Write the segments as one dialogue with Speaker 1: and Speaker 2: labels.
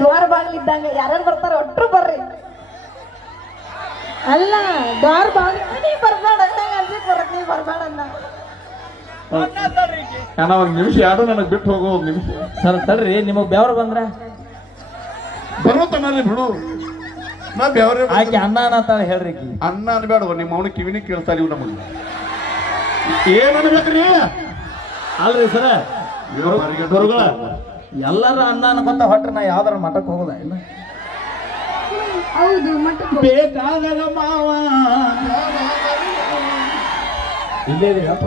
Speaker 1: ದ್ವಾರ ಬಾಗಿಲಿದ್ದಂಗ ಯಾರ್ಯಾರು ಬರ್ತಾರ ಒಟ್ರು ಬರ್ರಿ. ಅಲ್ಲ ದ್ವಾರ ಬಾಗಿಲು ನೀ ಬರ್ಬೇಡ ಅನ್ಸಿಕ್ ಬರತ್ ನೀ ಬರ್ಬೇಡ ಅನ್ನ
Speaker 2: ಅಣ್ಣ ಒಂದು ನಿಮಿಷ ಯಾರು ನನಗೆ ಬಿಟ್ಟು ಹೋಗೋ ಒಂದ್ ನಿಮಿಷ.
Speaker 3: ಸರ್ ತಡ್ರಿ ನಿಮಗ್ ಬೆವ್ರ ಬಂದ್ರ?
Speaker 2: ಬರುತ್ತಾನಲ್ಲಿ ಬಿಡು. ನಾ ಬೆವ್ರೆ
Speaker 3: ಆಕೆ ಅನ್ನ ಅನ್ನತಾಳ ಹೇಳ್ರಿ.
Speaker 2: ಅನ್ನ ಅನ್ಬೇಡ ನಿಮ್ಮ ಅವನ ಕಿವಿನಿ ಕೇಳ್ತಾ ಇವ್ ನಮಗೆ. ಏನ್ ಅನ್ಬೇಕ್ರಿ?
Speaker 3: ಅಲ್ರಿ ಸರ. ಗುರುಗಳ. ಎಲ್ಲಾರ ಅನ್ನ ಮತ್ತೆ ಹೊಟ್ಟೆ ನಾ ಯಾವ್ದಾರ ಮಠಕ್ಕೆ ಹೋಗೋದ ಇಲ್ಲ?
Speaker 1: ಹೌದು
Speaker 3: ಬೇಕಾದಾಗ ಮಾವ. ಇಲ್ಲೇ ಅಪ್ಪ.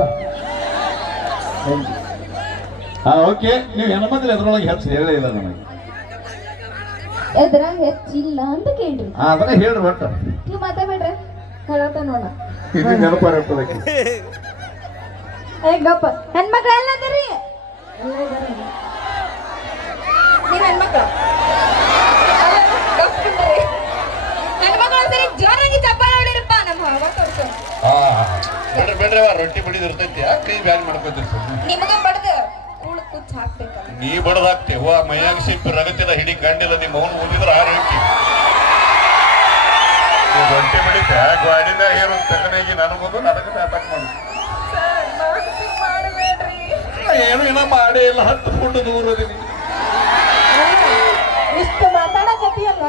Speaker 2: ಹಾ ಓಕೆ. ನೀವು ಹೆಣ್ಮಕ್ಳು ಎದ್ರೊಳಗೆ ಹೆಚ್ಚು ಹೇಳೇ ಇಲ್ಲ ನನಗೆ
Speaker 1: ಎದ್ರಾಗ ಹೆಚ್ಚಿಲ್ಲ ಅಂತ ಕೇಳ್ರಿ.
Speaker 2: ಆ, ಅದನ್ನ ಹೇಳ್ರಿ ಒಟ್ಟು.
Speaker 1: ನೀವು ಮಾತಾಡ್ಬೇಡ್ರಿ. ಕಳತ ನೋಡ
Speaker 2: ಇದು ನೆನಪಾರ ಇರ್ತದಕ್ಕೆ
Speaker 1: ಏ ಗಪ್ಪ. ಹೆಣ್ಮಕ್ಳು ಎಲ್ಲ ಅದರಿ ನೀವ್ ಹೆಣ್ಮಕ್ಳು ಹೆಣ್ಮಕ್ಳು ಸರಿ ಜೋರಾಗಿ ಚಪ್ಪಾಳೆ ಹೊಡಿರಪ್ಪ ನಮ್ಮ ಅವ ತೋರ್ಸು.
Speaker 2: ಹಾ ಬಿಡ್ರಿ ಬಿಡ್ರಿ ಅವ ರೊಟ್ಟಿ ಬಡಿದ್ ಇರ್ತೈತಿ. ಯಾಕೆ ಕೈ ಬ್ಯಾನ್ ಮಾಡ್ಕೊತೀರಿ
Speaker 1: ನಿಮಗೆ ಬಡ್ದು ಕೂಳು ಕುಚ್ಚ
Speaker 2: ನೀ ಬಡದಾಕ್ತಿ ವಾ ಮೈಯಾಗ ಸಿಪ್ಪಿ ರಗತಿಲ್ಲ ಹಿಡಿ ಕಂಡಿಲ್ಲ ನಿಮ್ಮ ಅವನು ಓದಿದ್ರ ಆರೋಗ್ಯ ನೀವು ರೊಟ್ಟಿ ಬಡಿತ ಗಾಡಿನ ಹೇರು ತಗನಾಗಿ ನನಗೋದು ನನಗೆ ನಾಟಕ ಮಾಡು. ಏನು ಇನ್ನ ಮಾಡೇ ಇಲ್ಲ. ಹತ್ತು ಫುಟ್ ದೂರ ಅದೀನಿ
Speaker 4: ಇಷ್ಟು ಮಾತಾಡಕತ್ತಿಯಲ್ಲ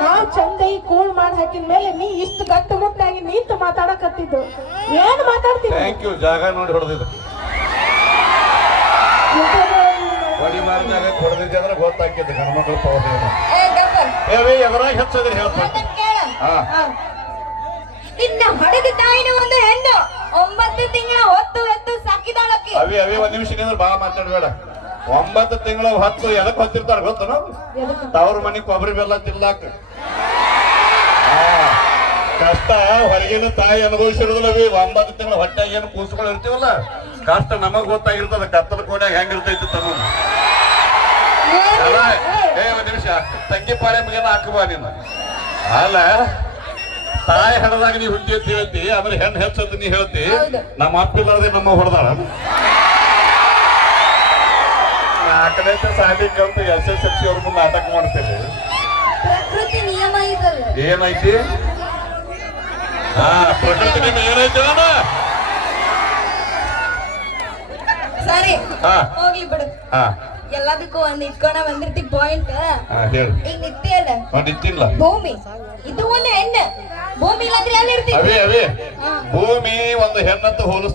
Speaker 4: ನಾ ಚಂದ ಈ ಕೂಳ್ ಮಾಡಿ ಹಾಕಿದ ಮೇಲೆ ನೀ ಇಷ್ಟು ಗಟ್ಟು ಮುಟ್ಟಾಗಿ ನಿಂತು ಮಾತಾಡಕತ್ತಿದ್ದು. ಏನ್ ಮಾತಾಡ್ತೀನಿ
Speaker 2: ಥ್ಯಾಂಕ್ ಯು ಜಾಗ ನೋಡಿ ಹೊಡೆದಿದ್ದ. ಹೊಡಿ ಮಾರಿದಾಗ ಹೊಡೆದಿದ್ದೆ ಅಂದ್ರೆ ಗೊತ್ತಾಕಿದ್ದು ಗಣಮಕ್ಳು ಪವರ್ ಏನು?
Speaker 1: ಏ
Speaker 2: ಎದುರಾಗ ಹೆಚ್ಚದ್ರೆ ಹೇಳ್ತಾರೆ ಹಾ.
Speaker 1: ಇನ್ನ ಹಡೆದ ತಾಯಿನ ಒಂದು ಹೆಣ್ಣು. ಒಂಬತ್ತು ತಿಂಗಳ ಹೊತ್ತು ಎತ್ತು ಸಾಕಿದಾಳಕ್ಕೆ.
Speaker 2: ಅವಿ ಅವಿ ಒಂದ್ ನಿಮಿಷ ಬಾ ಮಾತಾಡ್ಬೇಡ. ಒಂಬತ್ತು ತಿಂಗಳ ಹತ್ತು ಎದಕ್ ಹೊತ್ತಿರ್ತಾರ ಗೊತ್ತ ನಾವು ತವ್ರ ಮನಿ ಕೊಬ್ಬರಿ ಬೆಲ್ಲ ತಿನ್ಲಾಕ. ಆ, ಕಷ್ಟ ಹೊರಗಿನ ತಾಯಿ ಅನುಭವಿಸಿರೋದಿಲ್ಲ ಒಂಬತ್ತು ತಿಂಗಳ ಹೊಟ್ಟೆಗೆ ಏನು ಕೂಸ್ಕೊಂಡು ಇರ್ತೀವಲ್ಲ? ಕಷ್ಟ ನಮಗ್ ಗೊತ್ತಾಗಿರ್ತದ. ಕತ್ತಲ ಕೋಣ್ಯಾಗ ಹೆಂಗಿರ್ತೈತಿ ತಮ್ಮ ಏ ಒಂದ್ ನಿಮಿಷ. ತಂಗಿ ಪಾಳೆ ಮಗನ ಹಾಕುವ ನೀನು. ಅಲ್ಲ ತಾಯಿ ಹಡದಾಗ ನೀ ಹುಟ್ಟಿ ಅಂತ. ಹೇಳ್ತಿ ಆಮೇಲೆ ಹೆಣ್ಣು ಹೆಚ್ಚಂತ ನೀ ಹೇಳ್ತಿ. ನಮ್ಮ ಅಪ್ಪಿಲ್ಲಾರ್ದೆ ನಮ್ಮ ಹೊಡೆದಾಳ. ನಾಲ್ಕನೇ ಸಾಲಿ ಕಲ್ತು ಎಸ್ ಎಸ್ ಎಲ್ ಸಿ ಅವ್ರ ಮುಂದೆ ನಾಟಕ ಮಾಡ್ತೇವೆ.
Speaker 1: ಪ್ರಕೃತಿ ನಿಯಮ ಇದಲ್ಲ
Speaker 2: ಏನೈತಿ? ಹಾ ಪ್ರಕೃತಿ ನಿಯಮ ಏನೈತಿ
Speaker 1: ಸರಿ
Speaker 2: ಹಾ.
Speaker 1: ಹೋಗ್ಲಿ ಬಿಡು.
Speaker 2: ಹಾ.
Speaker 1: ಎಲ್ಲದಕ್ಕೂ ಒಂದ್ ಇಟ್ಕೊಂಡ ಬಂದಿರ್ತಿ ಪಾಯಿಂಟ್ ಈಗ ನಿತ್ಯ
Speaker 2: ಅಲ್ಲ ಇತ್ತಿಲ್ಲ
Speaker 1: ಭೂಮಿ. ಇದು ಒಂದು ಹೆಣ್ಣು. ಭೂಮಿ ಇಲ್ಲಾಂದ್ರೆ ಎಲ್ಲಿ ಇರ್ತಿ
Speaker 2: ಅವೇ. ಅವೇ ಭೂಮಿ ಒಂದು ಹೆಣ್ಣಂತ ಹೋಲಿಸ್ತಾ